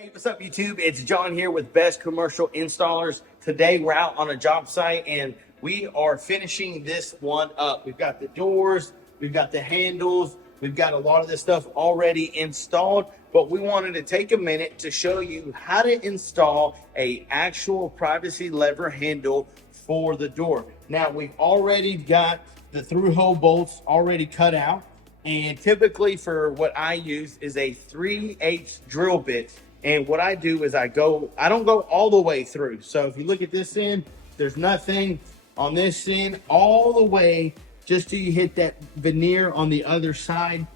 Hey, what's up, YouTube? It's John here with Best Commercial Installers. Today, we're out on a job site and we are finishing this one up. We've got the doors, we've got the handles, we've got a lot of this stuff already installed, but we wanted to take a minute to show you how to install a actual privacy lever handle for the door. Now, we've already got the through-hole bolts already cut out, and typically for what I use is a 3/8 drill bit. And what I do is I don't go all the way through. So if you look at this end, there's nothing on this end all the way just till you hit that veneer on the other side.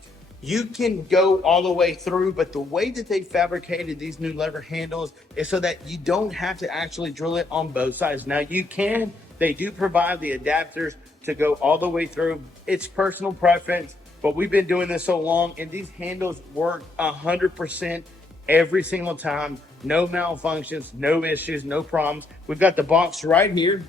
You can go all the way through, but the way that they fabricated these new lever handles is so that you don't have to actually drill it on both sides. Now you can, they do provide the adapters to go all the way through. It's personal preference, but we've been doing this so long and these handles work 100% every single time. No malfunctions, no issues, no problems. We've got the box right here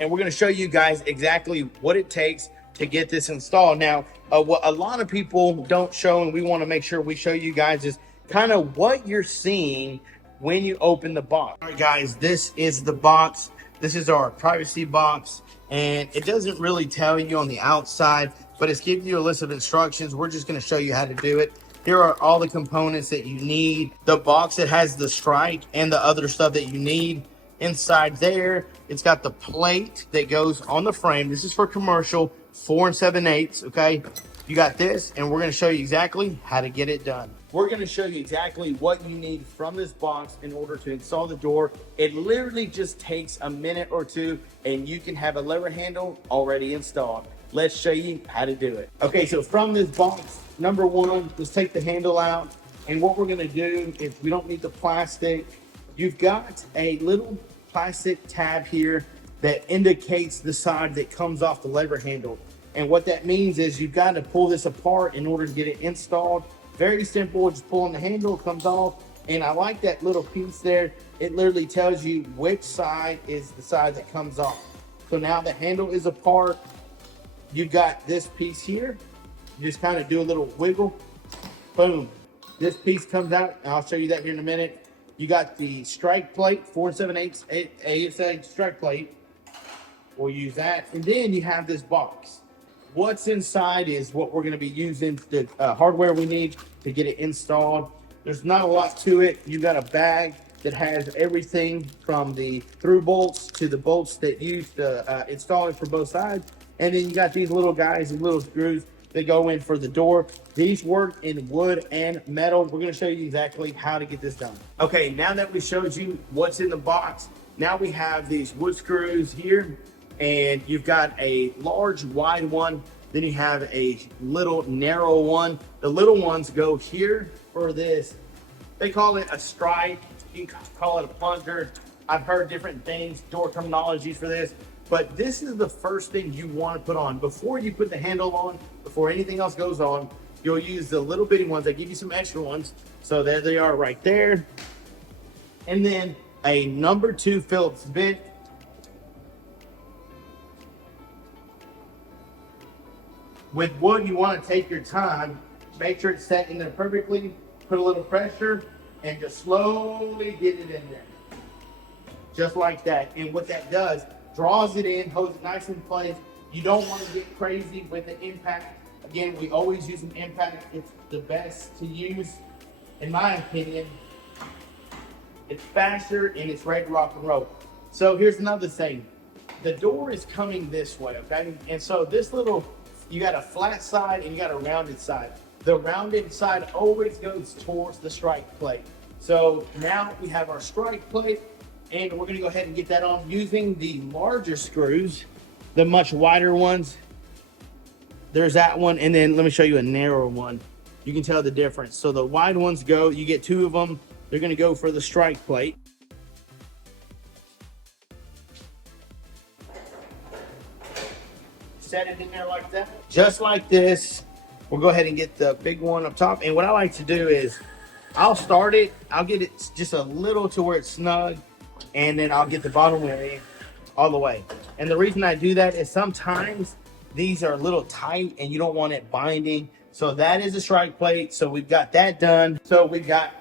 and we're going to show you guys exactly what it takes to get this installed. Now, what a lot of people don't show, and we want to make sure we show you guys, is kind of what you're seeing when you open the box. All right, guys, this is the box. This is our privacy box, and it doesn't really tell you on the outside, but it's giving you a list of instructions. We're just going to show you how to do it. Here are all the components that you need. The box that has the strike and the other stuff that you need. Inside there, it's got the plate that goes on the frame. This is for commercial, 4 7/8, okay? You got this, and we're gonna show you exactly how to get it done. We're gonna show you exactly what you need from this box in order to install the door. It literally just takes a minute or two, and you can have a lever handle already installed. Let's show you how to do it. Okay, so from this box, number one, let's take the handle out. And what we're gonna do is, we don't need the plastic. You've got a little plastic tab here that indicates the side that comes off the lever handle. And what that means is you've got to pull this apart in order to get it installed. Very simple, just pulling the handle, it comes off. And I like that little piece there. It literally tells you which side is the side that comes off. So now the handle is apart. You've got this piece here. You just kind of do a little wiggle, boom. This piece comes out, and I'll show you that here in a minute. You got the strike plate, 4 7/8 ASA strike plate. We'll use that. And then you have this box. What's inside is what we're gonna be using, the hardware we need to get it installed. There's not a lot to it. You got a bag that has everything from the through bolts to the bolts that you use to install it for both sides. And then you got these little guys and little screws that go in for the door. These work in wood and metal. We're gonna show you exactly how to get this done. Okay, now that we showed you what's in the box, now we have these wood screws here, and you've got a large wide one, then you have a little narrow one. The little ones go here for this. They call it a strike, you can call it a plunger. I've heard different things, door terminologies for this. But this is the first thing you want to put on. Before you put the handle on, before anything else goes on, you'll use the little bitty ones. They give you some extra ones. So there they are right there. And then a number 2 Phillips bit. With wood, you want to take your time. Make sure it's set in there perfectly. Put a little pressure and just slowly get it in there. Just like that. And what that does, draws it in, holds it nice in place. You don't want to get crazy with the impact. Again, we always use an impact. It's the best to use, in my opinion. It's faster and it's ready to rock and roll. So here's another thing. The door is coming this way, okay? And so this little, you got a flat side and you got a rounded side. The rounded side always goes towards the strike plate. So now we have our strike plate, and we're gonna go ahead and get that on using the larger screws, the much wider ones. There's that one, and then let me show you a narrower one. You can tell the difference. So the wide ones go, you get 2 of them. They're gonna go for the strike plate. Set it in there like that. Just like this. We'll go ahead and get the big one up top. And what I like to do is, I'll start it, I'll get it just a little to where it's snug, and then I'll get the bottom area all the way. And the reason I do that is sometimes these are a little tight and you don't want it binding. So that is a strike plate. So we've got that done. So we've got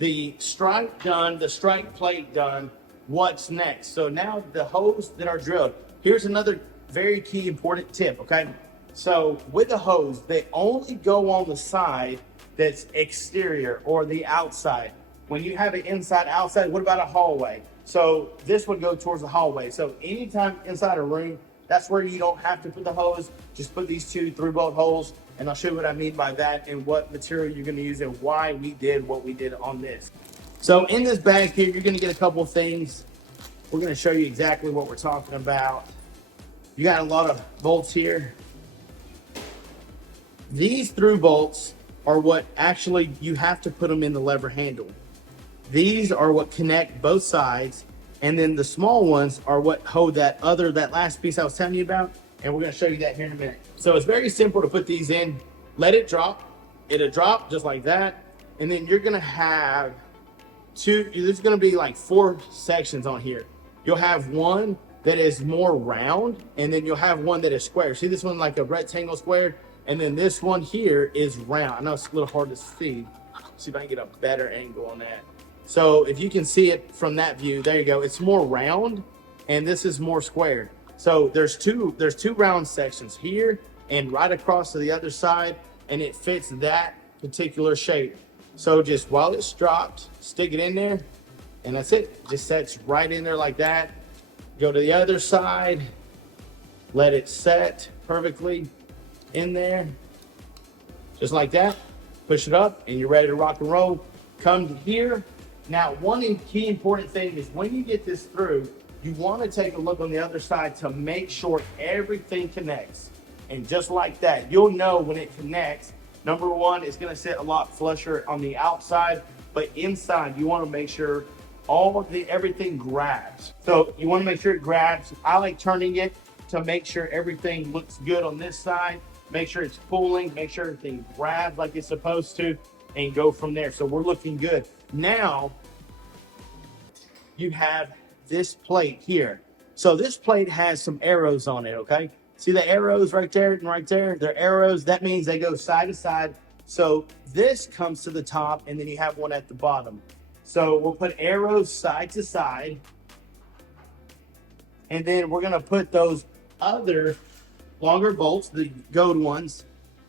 the strike done, the strike plate done, what's next? So now the holes that are drilled. Here's another very key important tip, okay? So with the hose, they only go on the side that's exterior or the outside. When you have it inside, outside, what about a hallway? So this would go towards the hallway. So anytime inside a room, that's where you don't have to put the hose. Just put these two through-bolt holes, and I'll show you what I mean by that and what material you're gonna use and why we did what we did on this. So in this bag here, you're gonna get a couple of things. We're gonna show you exactly what we're talking about. You got a lot of bolts here. These through bolts are what actually you have to put them in the lever handle. These are what connect both sides, and then the small ones are what hold that last piece I was telling you about, and we're gonna show you that here in a minute. So it's very simple to put these in, let it drop, it'll drop just like that, and then you're gonna have there's gonna be like 4 sections on here. You'll have one that is more round, and then you'll have one that is square. See this one like a rectangle square, and then this one here is round. I know it's a little hard to see. See if I can get a better angle on that. So if you can see it from that view, there you go. It's more round, and this is more squared. So there's two round sections here and right across to the other side, and it fits that particular shape. So just while it's dropped, stick it in there, and that's it. Just sets right in there like that. Go to the other side, let it set perfectly in there, just like that. Push it up, and you're ready to rock and roll. Come to here. Now, one key important thing is when you get this through, you want to take a look on the other side to make sure everything connects. And just like that, you'll know when it connects. Number one, it's going to sit a lot flusher on the outside, but inside, you want to make sure everything grabs. So you want to make sure it grabs. I like turning it to make sure everything looks good on this side. Make sure it's pulling, make sure everything grabs like it's supposed to, and go from there. So we're looking good. Now, you have this plate here. So this plate has some arrows on it, okay? See the arrows right there and right there? They're arrows. That means they go side to side. So this comes to the top, and then you have one at the bottom. So we'll put arrows side to side, and then we're gonna put those other longer bolts, the gold ones,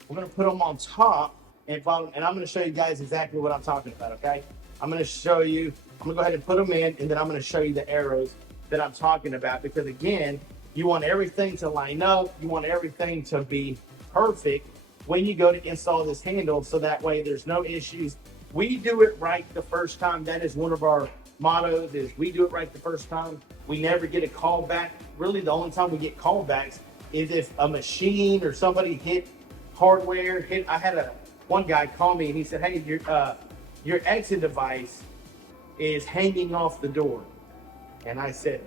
we're gonna put them on top and bottom, and I'm gonna show you guys exactly what I'm talking about, okay? I'm gonna go ahead and put them in, and then I'm gonna show you the arrows that I'm talking about, because again, you want everything to line up, you want everything to be perfect when you go to install this handle, so that way there's no issues. We do it right the first time. That is one of our mottos, is we do it right the first time. We never get a call back. Really, the only time we get callbacks is if a machine or somebody hit hardware. I had one guy call me, and he said, hey, your exit device is hanging off the door. And I said,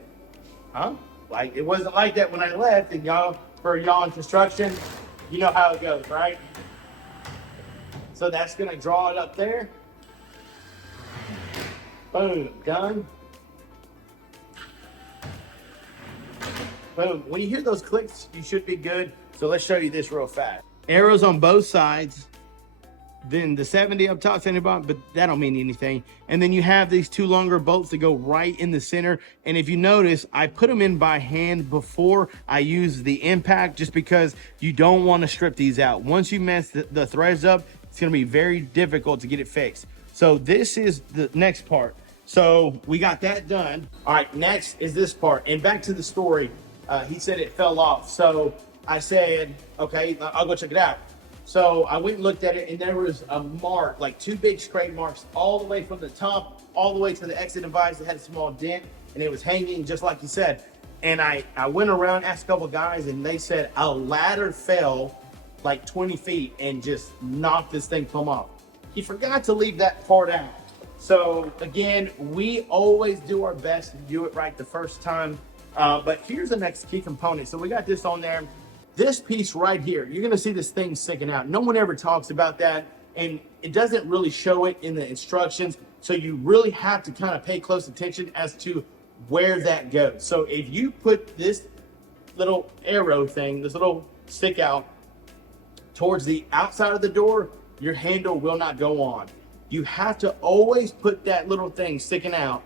huh? Like, it wasn't like that when I left. And for y'all in construction, you know how it goes, right? So that's gonna draw it up there. Boom, done. Boom. When you hear those clicks, you should be good. So let's show you this real fast. Arrows on both sides. Then the 70 up top, 70 bottom, but that don't mean anything. And then you have these 2 longer bolts that go right in the center. And if you notice, I put them in by hand before I use the impact, just because you don't want to strip these out. Once you mess the threads up, it's going to be very difficult to get it fixed. So this is the next part. So we got that done. All right, next is this part. And back to the story, he said it fell off. So I said, okay, I'll go check it out. So I went and looked at it, and there was a mark, like 2 big scrape marks, all the way from the top, all the way to the exit device. It had a small dent, and it was hanging just like you said. And I went around, asked a couple guys, and they said a ladder fell like 20 feet and just knocked this thing plumb off. He forgot to leave that part out. So again, we always do our best to do it right the first time. But here's the next key component. So we got this on there. This piece right here, you're gonna see this thing sticking out. No one ever talks about that, and it doesn't really show it in the instructions. So you really have to kind of pay close attention as to where that goes. So if you put this little arrow thing, this little stick out towards the outside of the door, your handle will not go on. you have to always put that little thing sticking out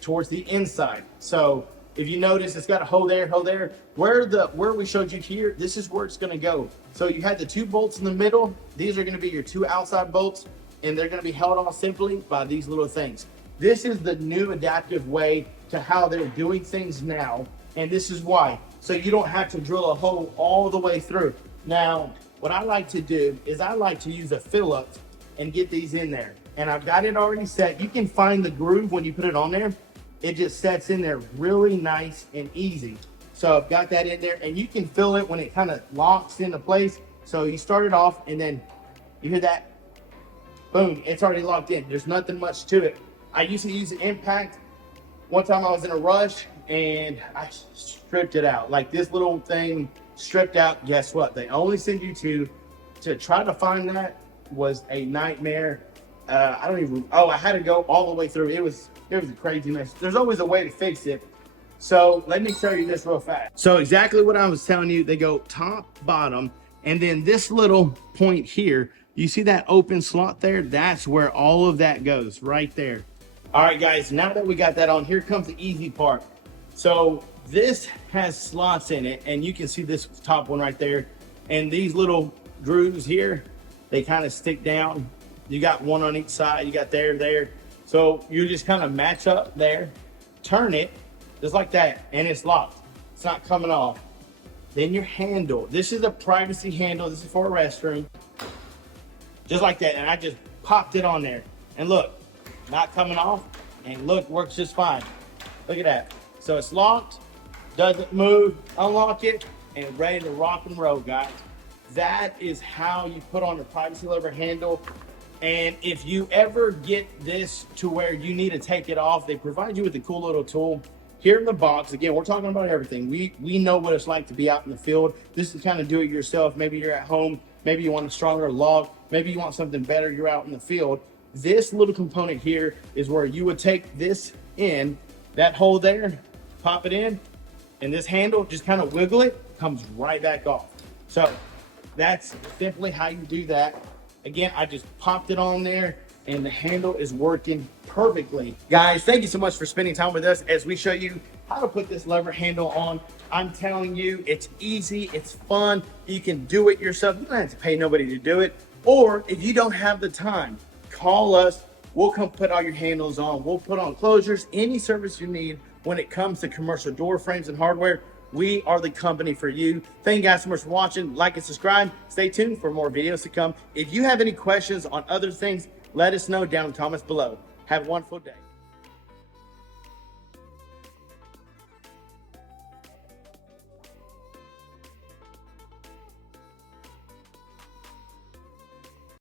towards the inside. So if you notice, it's got a hole there, hole there. Where we showed you here, this is where it's gonna go. So you had the 2 bolts in the middle. These are gonna be your 2 outside bolts, and they're gonna be held on simply by these little things. This is the new adaptive way to how they're doing things now, and this is why. So you don't have to drill a hole all the way through. Now, what I like to do is I like to use a Phillips and get these in there. And I've got it already set. You can find the groove when you put it on there. It just sets in there really nice and easy. So I've got that in there, and you can feel it when it kind of locks into place. So you start it off, and then you hear that, boom, it's already locked in. There's nothing much to it. I used to use an impact. One time I was in a rush, and I stripped it out. Like this little thing stripped out, guess what? They only send you to try to find that was a nightmare. I had to go all the way through. It was a crazy mess. There's always a way to fix it. So let me show you this real fast. So exactly what I was telling you, they go top, bottom, and then this little point here, you see that open slot there? That's where all of that goes, right there. All right, guys, now that we got that on, here comes the easy part. So this has slots in it, and you can see this top one right there. And these little grooves here, they kind of stick down. You got one on each side, you got there. So you just kind of match up there, turn it, just like that, and it's locked. It's not coming off. Then your handle. This is a privacy handle. This is for a restroom. Just like that, and I just popped it on there. And look, not coming off, and look, works just fine. Look at that. So it's locked, doesn't move, unlock it, and ready to rock and roll, guys. That is how you put on the privacy lever handle. And if you ever get this to where you need to take it off, they provide you with a cool little tool. Here in the box, again, we're talking about everything. We know what it's like to be out in the field. This is kind of do it yourself. Maybe you're at home. Maybe you want a stronger log. Maybe you want something better. You're out in the field. This little component here is where you would take this in, that hole there, pop it in, and this handle, just kind of wiggle it, comes right back off. So that's simply how you do that. Again, I just popped it on there, and the handle is working perfectly. Guys, thank you so much for spending time with us as we show you how to put this lever handle on. I'm telling you, it's easy, it's fun. You can do it yourself. You don't have to pay nobody to do it. Or if you don't have the time, call us. We'll come put all your handles on. We'll put on closures, any service you need when it comes to commercial door frames and hardware. We are the company for you. Thank you guys so much for watching. Like and subscribe. Stay tuned for more videos to come. If you have any questions on other things, let us know down in the comments below. Have a wonderful day.